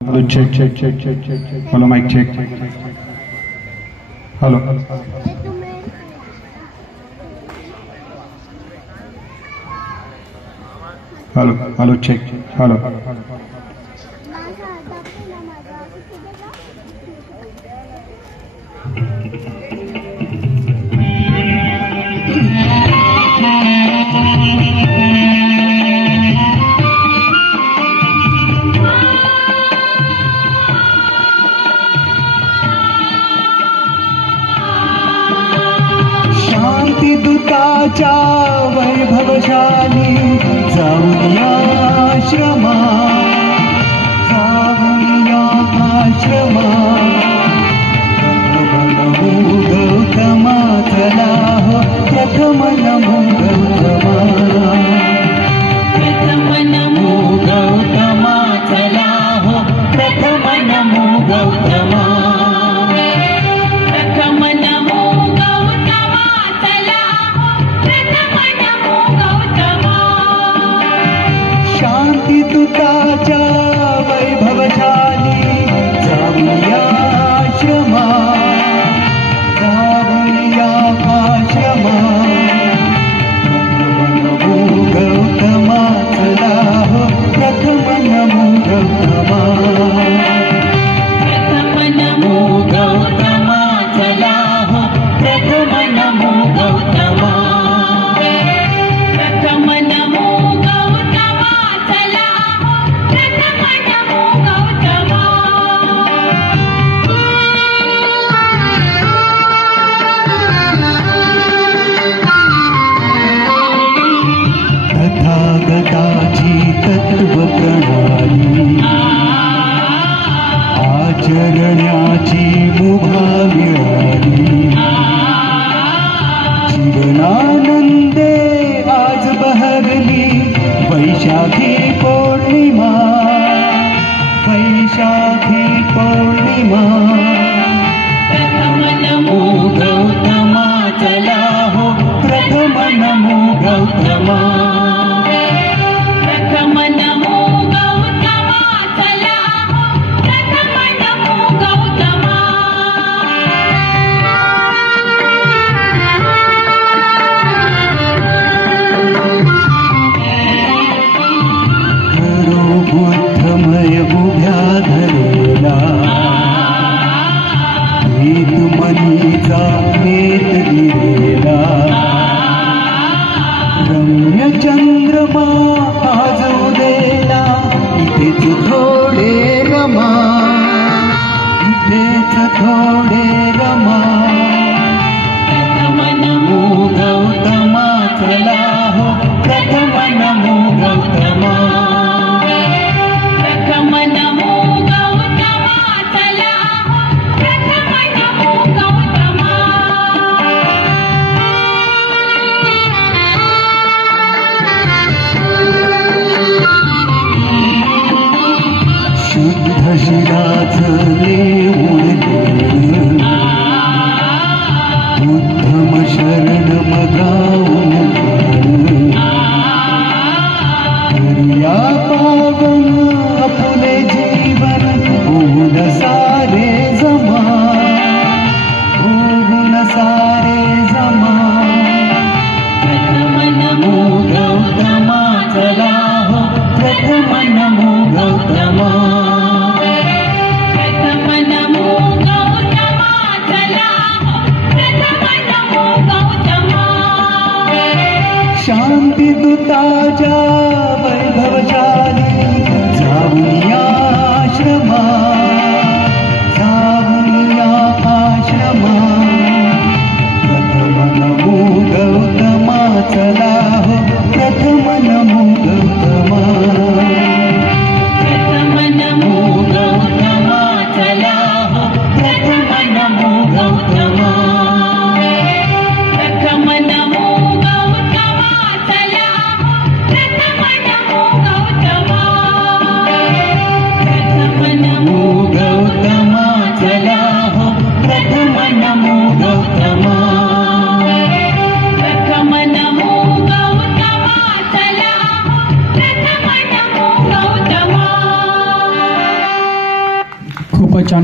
Hello, check. Hello, mic check. Hello. Hello, check. Hello. दूताच्या वैभवशाली जाऊया आश्रमा, गौतमा चला हो प्रथम नमो गौतमा, प्रथम नमो गौतमा चला हो प्रथम नमो गौतमा, प्रथम नमो दूताच्या वैभवशाली जाऊया आश्रमा, जाऊया आश्रमा, नमो गौतमा चला हो प्रथम नमो गौतमा, प्रथम नमो गौतमा चला हो प्रथम नमो गौतमा, प्रथम नमो तथागताची तत्व प्रणाली आचरण्याची मुभा मिळाली, जीवनानंदे आज बहरली वैशाखी पौर्णिमा, वैशाखी पौर्णिमा, प्रथम नमो गौतमा चला हो प्रथम नमो गौतमा, प्रथम नमो गौतमा चला हो प्रथम नमो गौतमा, करो बुद्धमय उभ्या धरेला, भेद मनीचा नेत गिरेला, रम्य चंद्रमा आज उदेला, इथेच थोडे रमा, इथेच थोडे रमा, प्रथम नमो गौतमा चला हो प्रथम नमो गौतमा, प्रथम नमो गौतमा चला हो प्रथम नमो गौतमा, शुद्ध शिलाच लेऊन गेलं, बुद्धम शरण मगावून गेलं, करूया पावन आपले जीवन होऊन सारे जमा, होऊन सारे जमा, प्रथम नमो गौतमा चला हो प्रथम नमो गौतमा, प्रथम नमो गौतमा चला हो प्रथम नमो गौतमा, खूपच छान.